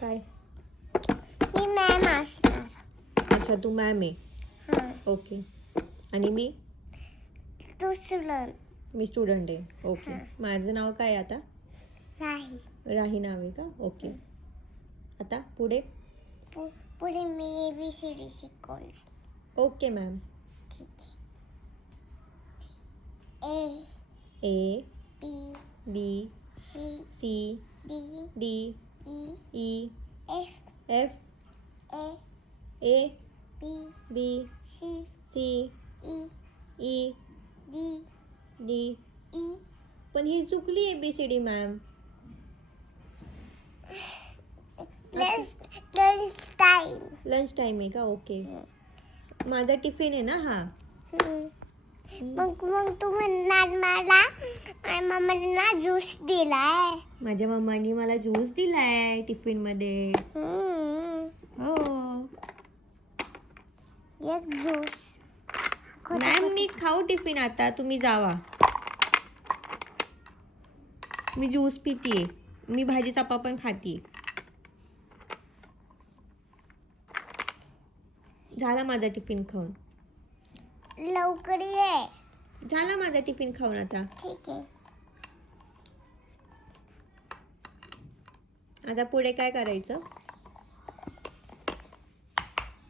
काय? मी मॅम असणार. अच्छा, तू मॅम आहे. हां. ओके. आणि मी तू स्टुडंट. मी स्टुडंट आहे. ओके. हां. माझं नाव काय आता? राही. राही नाव आहे का? ओके. आता पुढे. पुढे मी ABCD शिकवणार. Okay ma'am. ठीक आहे. A B B C C D D E E F F A A B B C C E E D D. E पण ही चुकली ABCD ma'am. Lunch time. Lunch time आहे का? Okay. माझा tiffin आहे ना हा. मग तू म्हणणार मला मम्मांना ज्यूस दिलाय. माझ्या मम्मानी मला ज्यूस दिलाय टिफिन मध्ये. हो एक ज्यूस. मॅम मी खाऊ टिफिन आता, तुम्ही जावा. मी ज्यूस पितीये. मी भाजी चपा पण खातीये. झाला माझा टिफिन खाऊन. लवकर ये. झाला माझा टिफिन खाऊन आता. ठीक आहे. आता पुढे काय करायचं?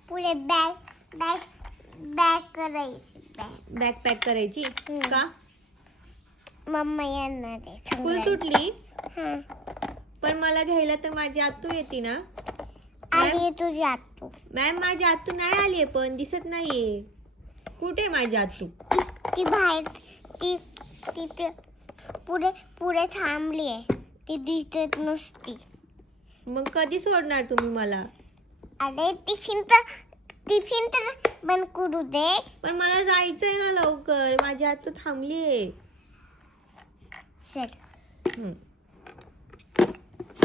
पुढे बॅग करायची. बॅग पॅक करायची का? मम्मा येणार आहे. स्कूल सुटली हां. पण मला घ्यायला तर माझी आत्तू येते ना. आली तुझी आतू. मॅम माझी आत्तू नाही आली आहे, पण दिसत नाहीये. कुठे माझी आत्तू? ती बाहेर तिथे पुढे थांबली आहे. ती दिसत नसती. मग कधी सोडणार तुम्ही मला? अरे टिफिन तर बंद करू दे. पण मला जायचंय ना लवकर. माझी आत्तू थांबलीये. चल.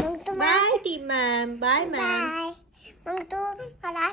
मग तू बाय टी मॅम. Bye ma'am. बाय. मग तू मला